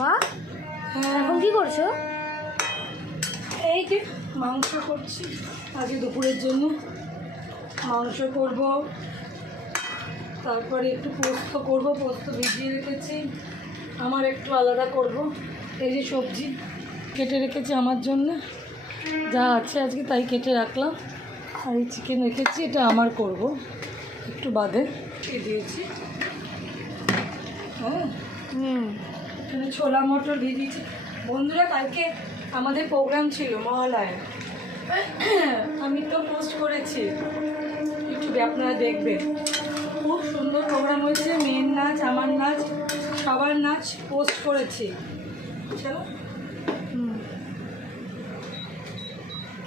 মা এখন কি করছো? এই যে মাংস করছি আজকে দুপুরের জন্য। মাংস করব, তারপরে একটু পোস্ত করব, পোস্ত ভিজিয়ে রেখেছি। আমার একটু আলাদা করব। এই যে সবজি কেটে রেখেছি আমার জন্য, যা আছে আজকে তাই কেটে রাখলাম। আর এই চিকেন রেখেছি, এটা আমার করব একটু বাদে। দিয়েছি হ্যাঁ, এখানে ছোলা মটর দিয়ে দিয়েছি। বন্ধুরা কালকে আমাদের প্রোগ্রাম ছিল মহালয়া, আমি তো পোস্ট করেছি ইউটিউবে, আপনারা দেখবেন। খুব সুন্দর প্রোগ্রাম হয়েছে, মেয়ের নাচ, আমার নাচ, সবার নাচ পোস্ট করেছি। চলো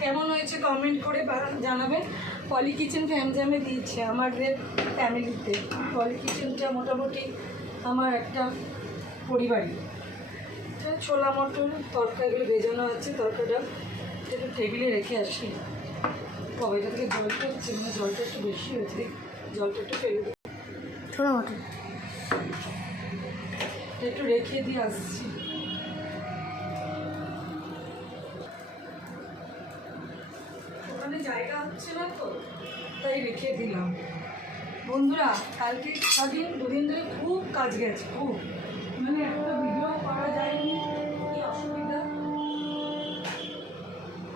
কেমন হয়েছে কমেন্ট করে জানাবেন। পলি কিচেন ফ্যামজামে দিয়েছে আমাদের ফ্যামিলিতে। পলি কিচেনটা মোটামুটি আমার একটা পরিবারই। ছোলা মটর তরকারিগুলো ভেজানো আছে, তরকারিটা একটু টেবিলে রেখে আসি। কবেটা থেকে জল করছে, মানে জলটা একটু বেশি হয়েছে, জলটা একটু ফেলে দিই। ছোলা মটর একটু রেখে দিয়ে আসছি। ওখানে জায়গা হচ্ছে না তো, তাই রেখে দিলাম। বন্ধুরা কালকে দুদিন ধরে খুব কাজ গেছে, খুব, মানে একটা ভিডিও করা যায়নি, কি অসুবিধা।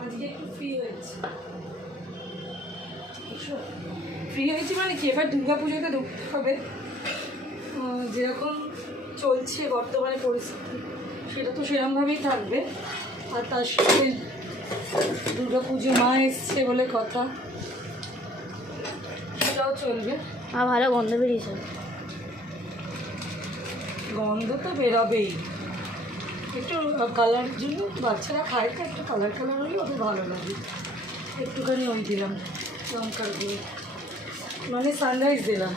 আজকে একটু ফ্রি হয়েছে, ফ্রি হয়েছি মানে কি, এবার দুর্গা পুজোতে ঢুকতে হবে। যেরকম চলছে বর্তমানে পরিস্থিতি, সেটা তো সেরকমভাবেই থাকবে। আর তার সাথে দুর্গা পুজো মা এসছে বলে কথা, সেটাও চলবে। আর ভালো গন্ধ বেরিয়েছে। গন্ধ তো বেরোবেই, একটু কালারের জন্য বাচ্চারা খায় তো, একটু কালার হলে ওদের ভালো লাগে। একটুখানি ওই দিলাম লঙ্কার গুঁড়ো, মানে সানরাইজ দিলাম,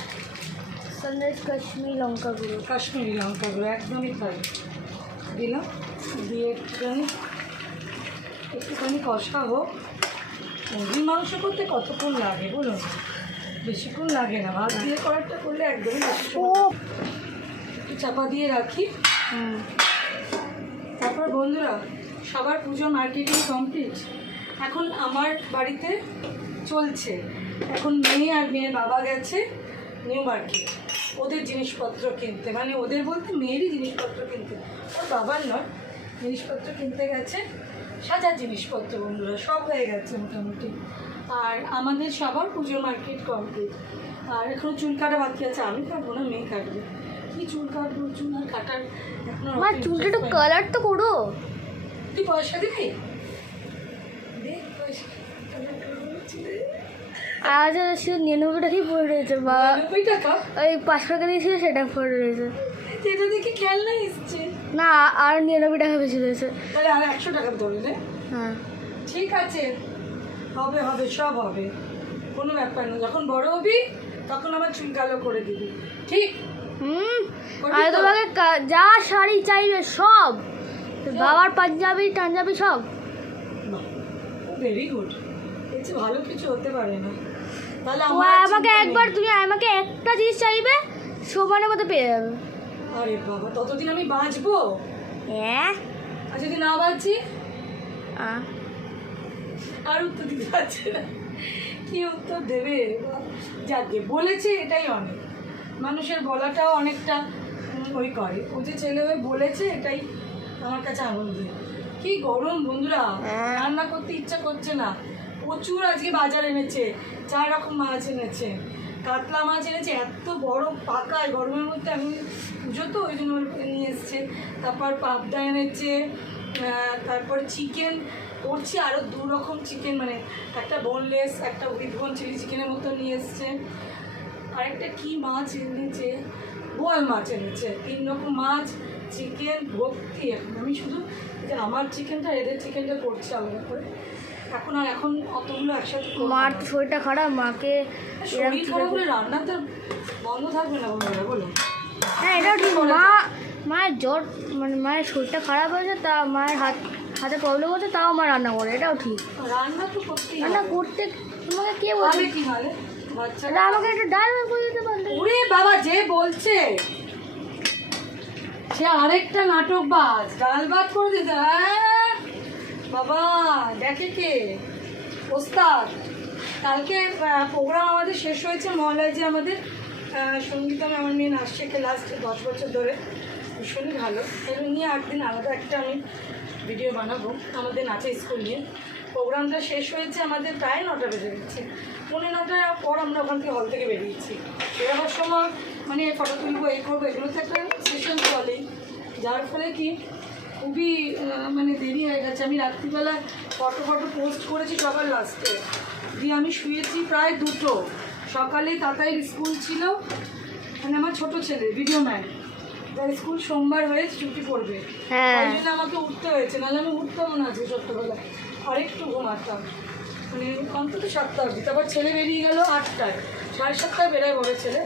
সানরাইজ কাশ্মীরি লঙ্কা গুঁড়ো, কাশ্মীরি লঙ্কা গুঁড়ো একদমই তাই দিলাম। দিয়ে একটুখানি কষা হোক। মুরগির মাংস করতে কতক্ষণ লাগে বলুন? বেশিক্ষণ লাগে না, ভাত দিয়ে করারটা করলে একদমই বেশি সময়। একটু চাপা দিয়ে রাখি। তারপর বন্ধুরা সবার পুজো মার্কেটিং কমপ্লিট, এখন আমার বাড়িতে চলছে। এখন মেয়ে আর মেয়ের বাবা গেছে নিউ মার্কেট ওদের জিনিসপত্র কিনতে, মানে ওদের বলতে মেয়েরই জিনিসপত্র কিনতে, ওর বাবার নয়। জিনিসপত্র কিনতে গেছে, সাজার জিনিসপত্র বন্ধুরা সব হয়ে গেছে মোটামুটি। আর আমাদের সবার পুজো মার্কেট কমপ্লিট। আর এখন চুল কাটা বাকি আছে, আমি কাটবো না, মেয়ে কাটবে। কি চুল কাটবো, চুল আর কাটার এখন চুলটা একটু কালার তো করো। তুই পয়সা দিবি? আজ শুধু 99 টাকাই পড়ে রয়েছে বাবা, 99 টাকা ওই 5 টাকা দিয়েছিল সেটা পড়ে রয়েছে। এটা দেখে খেলনা এসছে না, আর 99 টাকা বেশি রয়েছে। তাহলে আর 100 টাকা ধরে নে। হ্যাঁ ঠিক আছে, হবে হবে, সব হবে, কোনো ব্যাপার না। যখন বড় হবি তখন আমার চুল কালো করে দিবি, ঠিক? আর তোমাকে যা শাড়ি চাইবে সব, বাবার পাঞ্জাবি টাঞ্জাবি সব। ভেরি গুড, এর চেয়ে ভালো কিছু হতে পারে না। তাহলে আমাকে একবার তুমি আমাকে একটা জিনিস চাইবে সমানের মতো পেয়ে যাবে। আরে বাবা, ততদিন আমি বাঁচবো? হ্যাঁ, আর যদি না বাঁচি? আর উত্তর দিতে পারছে না, কি উত্তর দেবে? যাকে বলেছে এটাই অনেক, মানুষের বলাটাও অনেকটা ওই করে। ও যে ছেলে হয়ে বলেছে এটাই আমার কাছে আনন্দ। কি গরম বন্ধুরা, রান্না করতে ইচ্ছা করছে না। প্রচুর আজকে বাজার এনেছে, 4 রকম মাছ এনেছে। কাতলা মাছ এনেছে এত বড় পাকায়, গরমের মধ্যে আমি পুজো তো ওই জন্য নিয়ে এসছে। তারপর পাবদা এনেছে, তারপর চিকেন করছি, আরও 2 রকম চিকেন, মানে একটা বোনলেস, একটা উইথ বোন চিলি চিকেনের মতো নিয়ে এসছে। আরেকটা কি মাছ এনেছে, বোয়াল মাছ এনেছে। 3 রকম মাছ, চিকেন ভর্তি। এখন আমি শুধু আমার চিকেনটা এদের চিকেনটা করছি আলাদা করে। এখন অতগুলো একসাথে মার তো শরীরটা খারাপ, মাকে শরীর খারাপ হলে রান্না তো বন্ধ থাকবে না বন্ধুরা, বলো? হ্যাঁ এটাও ঠিক। মায়ের জ্বর, মানে মায়ের শরীরটা খারাপ হয়েছে, তা মায়ের হাতে প্রবলেম হচ্ছে, তাও মা রান্না করে, এটাও ঠিক। রান্না তো করতেই, রান্না করতে তোমাকে কে বলছে? কি হালে বাচ্চারা আমাকে একটা ডাল করে দিতে পারলে। ওরে বাবা, যে বলছে সে আরেকটা নাটক বাজ, ডাল ভাত করে দিতে। হ্যাঁ বাবা, দেখে কে? ওস্তাদ। কালকে প্রোগ্রাম আমাদের শেষ হয়েছে মহলায়, যে আমাদের সঙ্গীতম আমার মেয়ে নাচ শেখে লাস্ট 10 বছর ধরে, ভীষণই ভালো। এর নিয়ে একদিন আলাদা একটা আমি ভিডিও বানাবো আমাদের নাচের স্কুল নিয়ে। প্রোগ্রামটা শেষ হয়েছে আমাদের প্রায় 9টা বেজে গেছে, 9:45 পর আমরা ওখান থেকে হল থেকে বেরিয়েছি। বেরোবার সময় মানে ফটো তুলবো, এই করবো, এগুলো তো একটা সেশন চলেই, যার ফলে কি খুবই মানে দেরি হয়ে গেছে। আমি রাত্রিবেলা ফটো পোস্ট করেছি সবার লাস্টে, দিয়ে আমি শুয়েছি প্রায় 2টো। সকালে তাতাইয়ের স্কুল ছিল, মানে আমার ছোট ছেলে ভিডিও ম্যান, যার স্কুল সোমবার হয়ে ছুটি পড়বে, তাই জন্য আমাকে উঠতে হয়েছে, নাহলে আমি উঠতাম না আজকে সত্যবেলা, আরেকটু ঘুমাতাম, মানে অন্তত 7টা অবধি। তারপর ছেলে বেরিয়ে গেল 8টায়, 7:30 বেরোয় বড় ছেলে।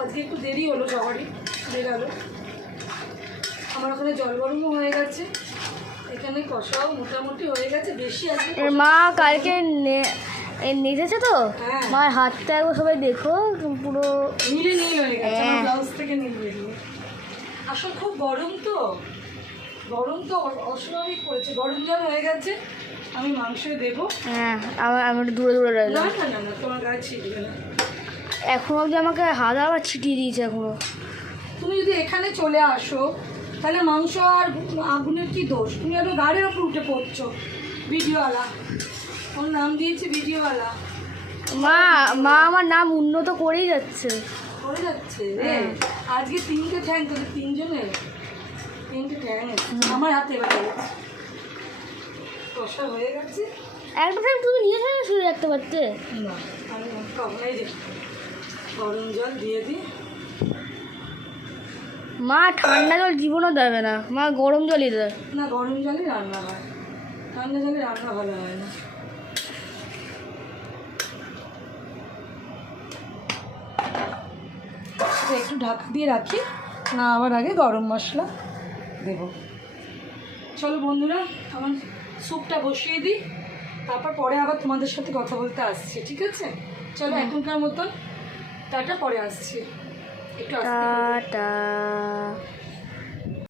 আজকে একটু দেরি হলো, সবারই বেরালো। আমার ওখানে জল গরমও হয়ে গেছে, এখানে কষাও মোটামুটি হয়ে গেছে, বেশি আছে। মা কালকে নেচেছে তো, হ্যাঁ। মার হাতটা একবার সবাই দেখো, পুরো নীল হয়ে গেছে আমার ব্লাউজ থেকে, নীল বেরিয়ে। আসলে খুব গরম তো অস্বাভাবিক পড়েছে, গরম জল হয়ে গেছে। আমি মাংস দেবো। হ্যাঁ, আমি একটু দূরে রইলাম। না তোমার গায়ে ছিটবে না। এখন অবধি আমাকে হাত আবার ছিটিয়ে দিয়েছে এখনো। তুমি যদি এখানে চলে আসো তাহলে মাংস আর আগুনের কি দোষ? তুমি একটু গাড়ির ওপর উঠে পড়ছো। ভিডিওওয়ালা, ওর নাম দিয়েছে ভিডিওওয়ালা। মা আমার নাম উন্নত করেই যাচ্ছে। করে যাচ্ছে রে। আজকে 3টে ঠ্যাং, তোদের 3জনের 3টে ঠ্যাং আমার হাতে বেড়ে গেছে, কষা হয়ে গেছে। একটা টাইম তুমি নিয়ে যাবে, শুয়ে রাখতে পারতে না, আমি এই যে গরম জল দিয়ে দিই। মা ঠান্ডা জল জীবনও দেবে না, মা গরম জলই দেয়। না, গরম জলে রান্না হয়, ঠান্ডা জলে রান্না ভালো হয় না। একটু ঢাকা দিয়ে রাখি, না আবার আগে গরম মশলা দেব। চলো বন্ধুরা, আমার স্যুপটা বসিয়ে দিই, তারপর পরে আবার তোমাদের সাথে কথা বলতে আসছি, ঠিক আছে? চলো এখনকার মতন টাটা, পরে আসছি একটু। টাটা।